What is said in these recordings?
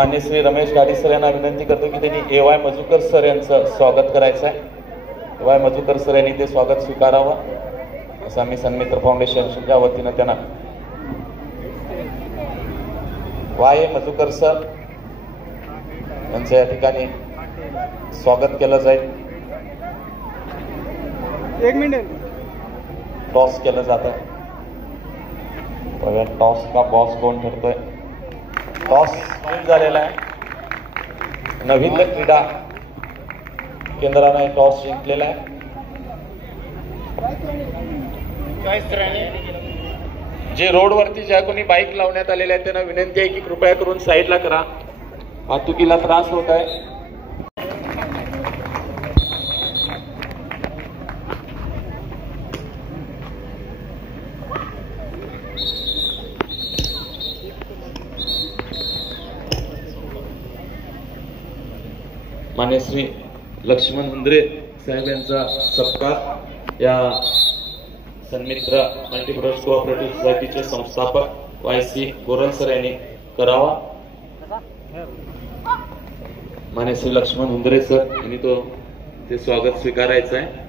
मान्य श्री रमेश गाडी सर यांना विनंती करतो की त्यांनी ए वाय मजुकर सर यांचं स्वागत करायचं आहे. ए वाय मजुकर सर यांनी ते स्वागत स्वीकारावं असं आम्ही सन्मित्र फाउंडेशनच्या वतीनं त्यांना वाय मजुकर सर यांचं या ठिकाणी स्वागत केलं जाईल. एक मिनिट टॉस केलं जातं. टॉस का बॉस कोण ठरतोय? टॉस झालेला आहे. नवीन क्रीडा केंद्राने टॉस जिंकलेला आहे. जे रोडवरती ज्या कोणी बाईक लावण्यात आलेल्या आहेत त्यांना विनंती आहे की कृपया करून साईडला करा. वाहतुकीला त्रास होत आहे. मान्य श्री लक्ष्मण हुंद्रे साहेब यांचा सत्कार या सन्मित्र मल्टीपर्पज कोऑपरेटिव्ह सोसायटीचे संस्थापक वायसी गोरल सर यांनी करावा. मान्य श्री लक्ष्मण हुंद्रे सर यांनी ते स्वागत स्वीकारायचं आहे.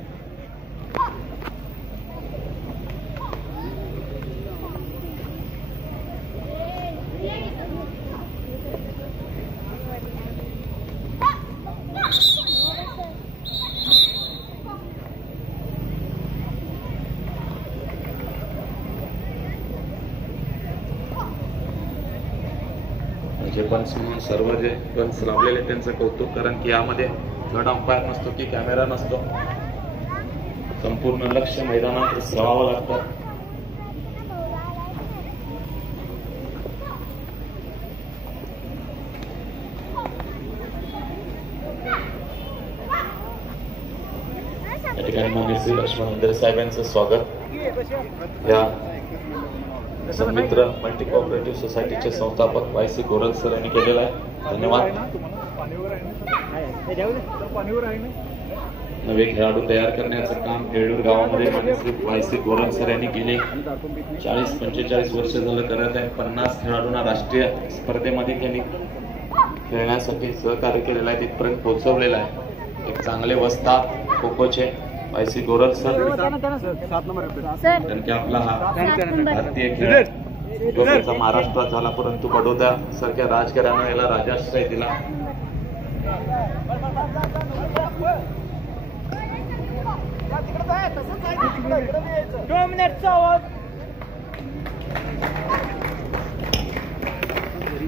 जे पंच म्हणून सर्व जे पंच लाभलेले त्यांचं कौतुक, कारण की यामध्ये थर्ड अंपायर नसतो की कॅमेरा नसतो. संपूर्ण लक्ष मैदानात सरावं लागतं. या ठिकाणी मान्य श्री लक्ष्मण हुंद्रे साहेब यांचं स्वागत या सन्मित्र मल्टी कोऑपरेटिव्ह सोसायटीचे संस्थापक वायसी गोरल सर यांनी केलेला आहे. धन्यवाद. नवे खेळाडू तयार करण्याचं काम येळूर गावामध्ये मान्य श्री वायसी गोरल सर यांनी गेले 40-45 वर्ष झालं करत आहे. 50 खेळाडूंना राष्ट्रीय स्पर्धेमध्ये त्यांनी खेळण्यासाठी सहकार्य केलेलं आहे. तिथपर्यंत पोहोचवलेलं आहे. एक चांगले वस्ताद खो खोचे वायसी गोरल सर, कारण की आपला हा भारतीय खेळ लोकांचा महाराष्ट्रात झाला, परंतु बडोदा सारख्या राजकारण्याने याला राजाश्रय दिला.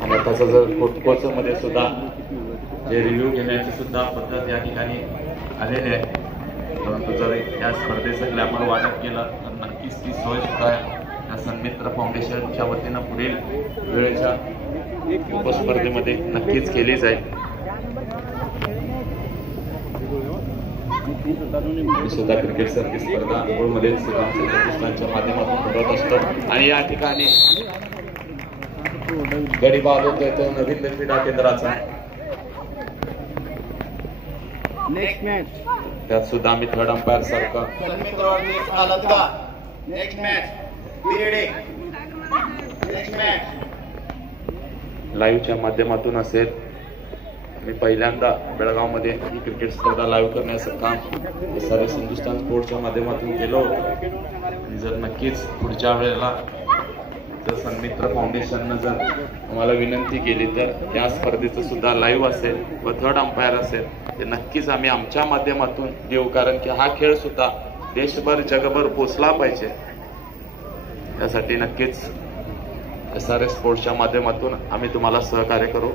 आणि तसं जर खोटकोच मध्ये सुद्धा जे रिव्ह्यू घेण्याची सुद्धा पद्धत या ठिकाणी आलेली आहे, परंतु जर या स्पर्धेचं ग्लॅमर वाढत केलं तर नक्कीच ती सोय सुद्धा या सन्मित्र फाउंडेशनच्या वतीनं पुढील वेळेच्या उपस्पर्धेमध्ये नक्कीच केली जाईल. सुद्धा क्रिकेट सारखी स्पर्धा अंघोळमध्ये प्रतिष्ठानच्या माध्यमातून भरवत असतो. आणि या ठिकाणी गडी बाद होतोय तो नवीन क्रीडा केंद्राचा. नेक्स्ट मॅच त्यात सुद्धा आम्ही थर्ड अंपायर सारखं लाईव्हच्या माध्यमातून असेल. मी पहिल्यांदा बेळगावमध्ये ही क्रिकेट स्पर्धा लाईव्ह करण्याचं काम सारे हिंदुस्थान स्पोर्ट्सच्या माध्यमातून केलं होतं. आणि जर नक्कीच पुढच्या वेळेला जर सन्मित्र फाउंडेशननं जर आम्हाला विनंती केली तर त्या स्पर्धेचं सुद्धा लाईव्ह असेल व थर्ड अंपायर असेल ते नक्कीच आम्ही आमच्या माध्यमातून देऊ, कारण की हा खेळ सुद्धा देशभर जगभर पोचला पाहिजे. त्यासाठी नक्कीच SRS स्पोर्ट्सच्या माध्यमातून आम्ही तुम्हाला सहकार्य करू.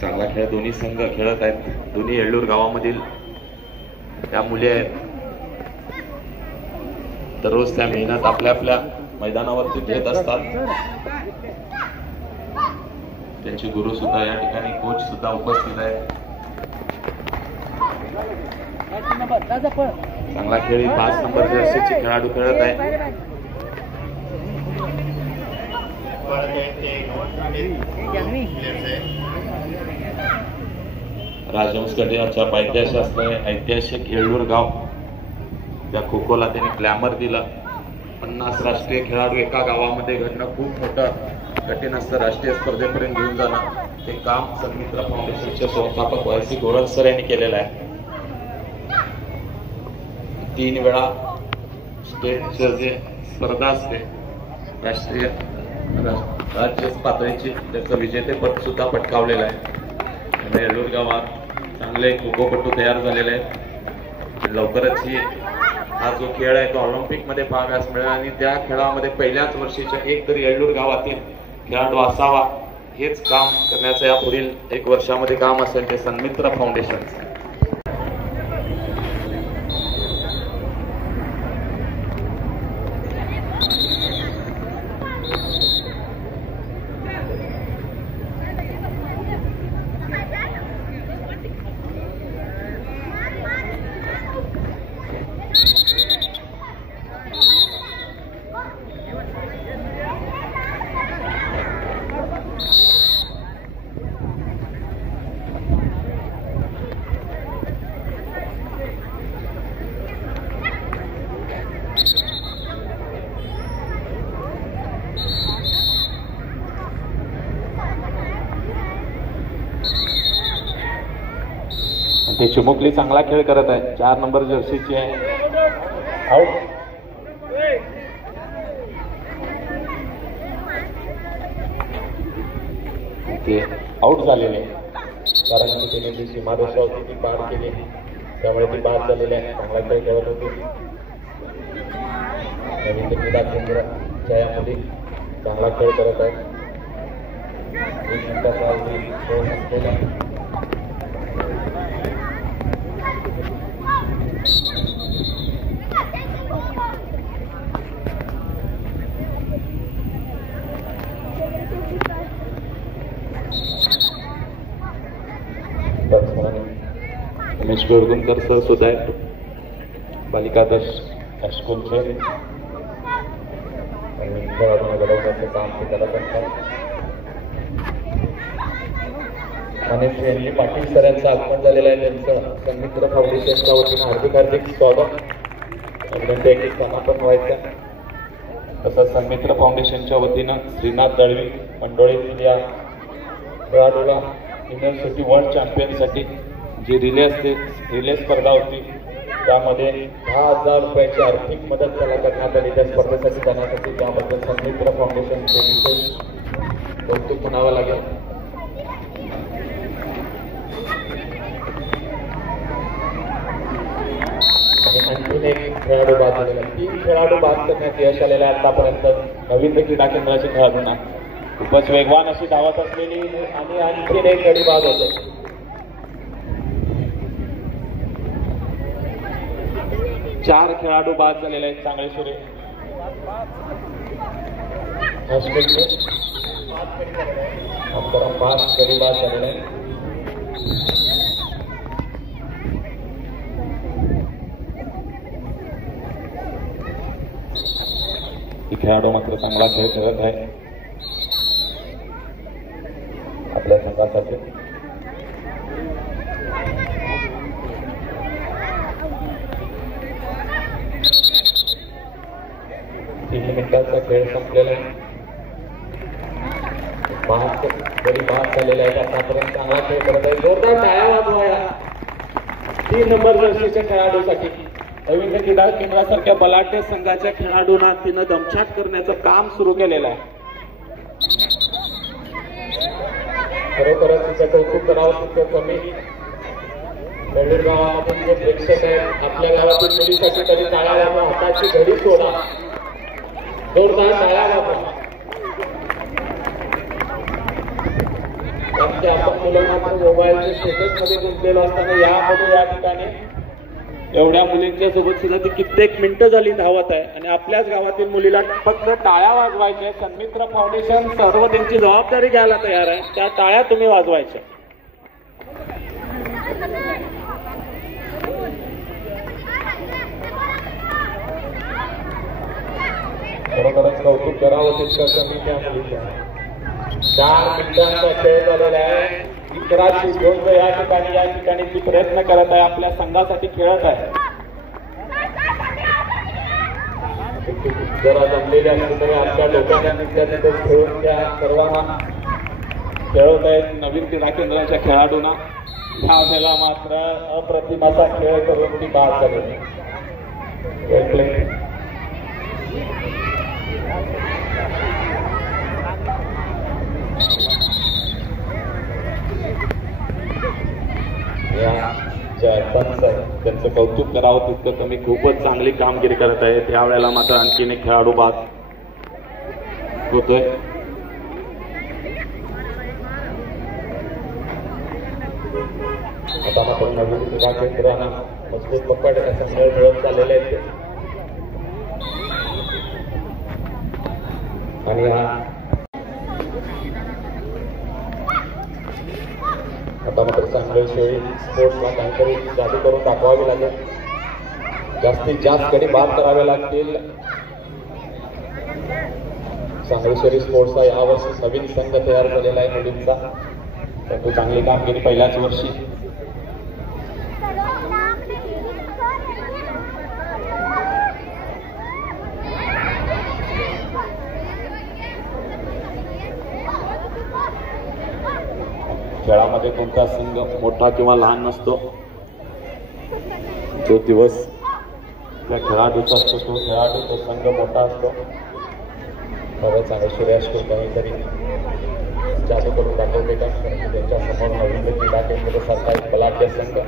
चांगला खेळ दोन्ही संघ खेळत आहेत. दोन्ही येळूर गावामधील त्या मुली आहेत. दररोज त्या मेहनत आपल्या आपल्या मैदानावरती घेत असतात. त्यांचे गुरु सुद्धा या ठिकाणी कोच सुद्धा उपस्थित आहेत. चांगला खेळ 5 नंबर जर्सीचे खेळाडू खेळत आहे. राजहंस गटाच्या पायथ्याशी असलेले ऐतिहासिक येळूर गाव, त्या खो खोला त्यांनी ग्लॅमर दिला. 50 राष्ट्रीय खेळाडू एका गावामध्ये घडणं खूप मोठं कठीण असतं. राष्ट्रीय स्पर्धेपर्यंत घेऊन जाणं ते काम सन्मित्र फाउंडेशनचे संस्थापक वायसी गोरख सर यांनी केलेलं आहे. 3 वेळा स्टेटचं जे स्पर्धा असते राष्ट्रीय राज्य पातळीची, त्याचं विजेतेपद सुद्धा पटकावलेलं आहे. येळूर गावात चांगले खो खोपटू तयार झालेले आहेत. लवकरच हा जो खेळ आहे तो ऑलिम्पिक मध्ये पाहाव्यास मिळेल आणि त्या खेळामध्ये पहिल्याच वर्षीच्या एक तरी येळूर गावातील खेळाडू असावा, हेच काम करण्याचं या पुढील 1 वर्षामध्ये काम असेल ते सन्मित्र फाउंडेशनचं. ते चिमुकली चांगला खेळ करत आहे. 4 नंबर जर्सीची आहे. आउट. ते आउट झालेले कारण की त्याने जी सीमारेषा होती ती पार केली, त्यामुळे ती बाद झालेली आहे. चांगला खेळ खेळत होती. नवीन ते क्रीडा केंद्राच्या यामध्ये चांगला खेळ करत आहे. 1 मिनिटाचा असलेला रमेश गोरगुंकर सर सुद्धा आहेत बालिका दर्श हायस्कूलचे आणि खेळाडूंना घडवण्याचं काम ते करत असतात. आणि श्री पाटील सर यांचं आगमन झालेलं आहे. त्यांचं सन्मित्र फाउंडेशनच्या वतीनं हार्दिक स्वागत. एक समापन व्हायचं. तसंच सन्मित्र फाउंडेशनच्या वतीनं श्रीनाथ दळवी मंडळीतील या खेळाडूला युनिव्हर्सिटी वर्ल्ड चॅम्पियनसाठी जी रिले स्पर्धा होती त्यामध्ये 10,000 रुपयाची आर्थिक मदत त्याला करण्यात आली. त्या स्पर्धेसाठी जाण्यासाठी त्याबद्दल सन्मित्र फाउंडेशनचे विशेष कौतुक म्हणावं लागेल. आणि आणखीन एक खेळाडू बाद झालेला. 3 खेळाडू बाद करण्यात यश आलेलं आहे आतापर्यंत नवीन क्रीडा केंद्राच्या खेळाडूंना. खूपच वेगवान अशी धावत असलेली आणि आणखीन एक गडी बाद होते. चार खेळाडू बाद झालेले आहेत. चांगले सुरे 5 गडी बाद झालेले आहेत. खेळाडू मात्र चांगला खेळ खेळत आहे आपल्या संघासाठी. तीन मिनिटांचा खेळ संपलेला आहे. 5 गडी बाद झालेले आहेत. आतापर्यंत चांगला खेळ करत आहे. जोरदार टाळ्या वाजवाया 3 नंबर जर्सीच्या खेळाडूसाठी. रवींद्र क्रीडा केंद्रासारख्या बलाढ्य संघाच्या खेळाडूंना तिनं दमछाक करण्याचं काम सुरू केलेलं आहे. खरोखरच तिचं कौतुक करावं तितकं कमी. येळूर गावामधून जे प्रेक्षक आहेत आपल्या गावातील मुलीसाठी तरी टाळ्या वाजवा. हाताची घडी सोडा. जोरदार टाळ्या वाजवा. आपण मुलांना मोबाईलच्या स्टेटस मध्ये गुंतलेलो असताना या ठिकाणी एवढ्या मुलींच्या सोबत सुद्धा ती कित्येक मिनिटं झाली धावत आहे आणि आपल्याच गावातील मुलीला फक्त टाळ्या वाजवायच्या. सन्मित्र फाउंडेशन सर्व त्यांची जबाबदारी घ्यायला तयार आहे. त्या टाळ्या तुम्ही वाजवायच्या. करावं तितकं कमी त्या मुलीचं आहे. 4 मिनिटांचा खेळ झालेला आहे. इकराची गोंद या ठिकाणी ती प्रयत्न करत आहे, आपल्या संघासाठी खेळत आहे. जरा जमलेली असली तरी आमच्या लोकांना तिथे खेळून त्या सर्वांना खेळवत आहेत. नवीन क्रीडा केंद्राच्या खेळाडूंना ह्यावेळेला मात्र अप्रतिम असा खेळ करून ती बाद झाली. त्यांचं कौतुक करावं तितकं कमी. खूपच चांगली कामगिरी करत आहे. त्यावेळेला मात्र आणखीन एक खेळाडू बाद होतोय. आता मात्र नवीन क्रीडा केंद्रांना मजबूत पकड असा खेळ मिळत चाललेले आहेत. आणि आता मात्र सांगली शेळी स्पोर्ट्सला काहीतरी जादू करून दाखवावी लागेल. जास्तीत जास्त गडी बाद करावे लागतील. सांगली शेळी स्पोर्ट्सचा यावर्षी नवीन संघ तयार झालेला आहे मुलींचा, परंतु चांगली कामगिरी पहिल्याच वर्षी. खेळामध्ये कोणता संघ मोठा किंवा लहान नसतो. जो दिवस त्या खेळाडूचा असतो तो खेळाडू, तो संघ मोठा असतो. बरं चांगलं सूर्यास्कर काहीतरी जादू करून दाखवते का? त्यांच्या समोर नवीन क्रीडा केंद्र सारखा एक बलाढ्य संघ.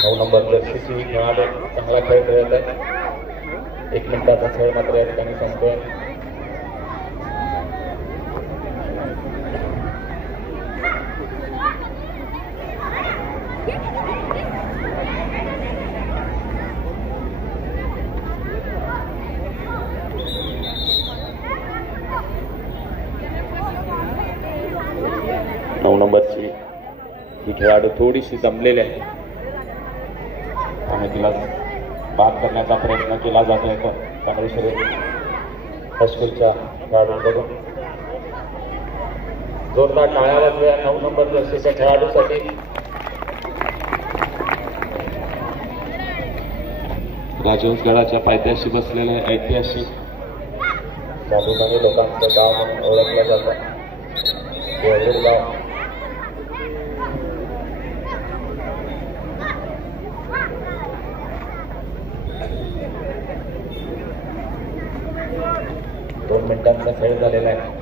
नऊ नंबर जर्सीची खेळाडू चांगला खेळ खेळत आहे. 1 मिनिटाचा खेळ मात्र या ठिकाणी संपतोय. नऊ नंबरची ही खेळाडू थोडीशी जमलेली आहे आणि तिला बाद करण्याचा प्रयत्न केला जात आहे. चांगली शरीर हायस्कूलच्या खेळाडूंकडून जोरदार टाळ्या वाजल्या 9 नंबर जर्सीच्या खेळाडूसाठी. राजहंसगडाच्या पायथ्याशी बसलेलं ऐतिहासिक बाबूगावी लोकांचं गाव म्हणून ओळखलं जातं देवूर गाव. दोन मिनिटांचा खेळ झालेला आहे.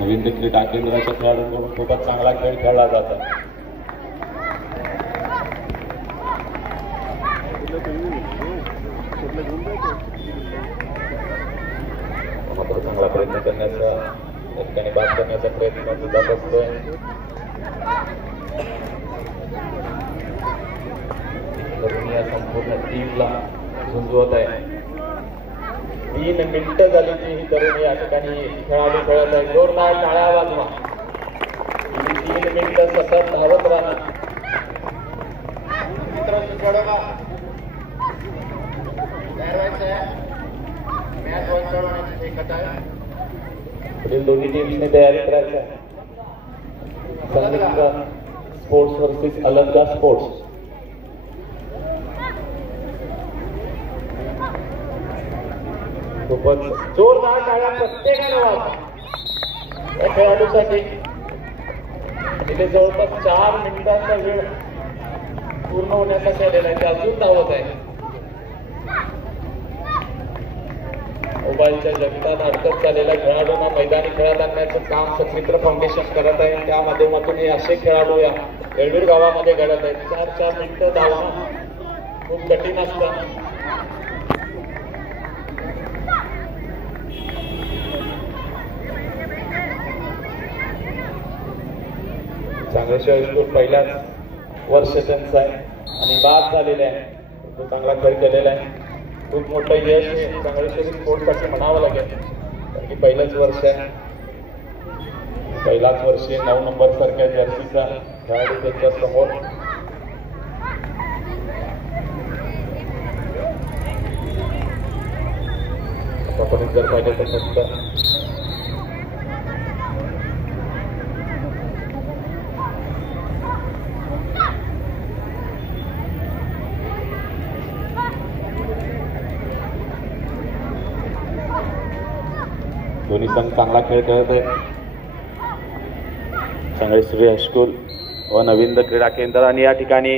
नवीन क्रीडा केंद्राच्या खेळाडूंकडून खूपच चांगला खेळ खेळला जातो. मात्र चांगला प्रयत्न करण्याचा या ठिकाणी बाद करण्याचा प्रयत्न सुद्धा असतोय. या संपूर्ण टीमला झुंजवत आहे. 3 मिनिटं झाली की ही तरुणी या ठिकाणी खेळाडू खेळत आहे. जोरदार टाळ्या वाजवा. 3 मिनिटं सतत धावत राहणार. पुढील दोन्ही टीम्सने तयारी करायची आहे. Sangeeta sports versus Elanga sports. खूपच जोरदार टाळ्या प्रत्येकाने वाजवा या खेळाडूसाठी. तिथे जवळपास 4 मिनिटांचा वेळ पूर्ण होण्यासाठी आलेला आहे. ते अजून धावत आहे. मोबाईलच्या जगतात अडकत चाललेल्या खेळाडूंना मैदानी खेळात आणण्याचं काम सत्मित्र फाउंडेशन करत आहे. त्या माध्यमातून हे असे खेळाडू या येळवीर गावामध्ये घडत आहेत. 4-4 मिनिटं धावणं खूप कठीण असतं. चांगलेश्वर हायस्कूल पहिल्याच वर्ष त्यांचं आहे आणि बाद झालेले आहे. तो चांगला खेळ केलेला आहे. खूप मोठं यश चांगलेश्वरी स्पोर्टसाठी म्हणावं लागेल, कारण की पहिलंच वर्ष आहे. पहिलाच वर्षी 9 नंबर सारख्या जर्सीचा खेळाडू त्यांच्या समोर. आपण जर पाहिजे तर फक्त दोन्ही संघ चांगला खेळ खेळत आहेत. चांगलेश्वरी हायस्कूल व नवीन क्रीडा केंद्र आणि या ठिकाणी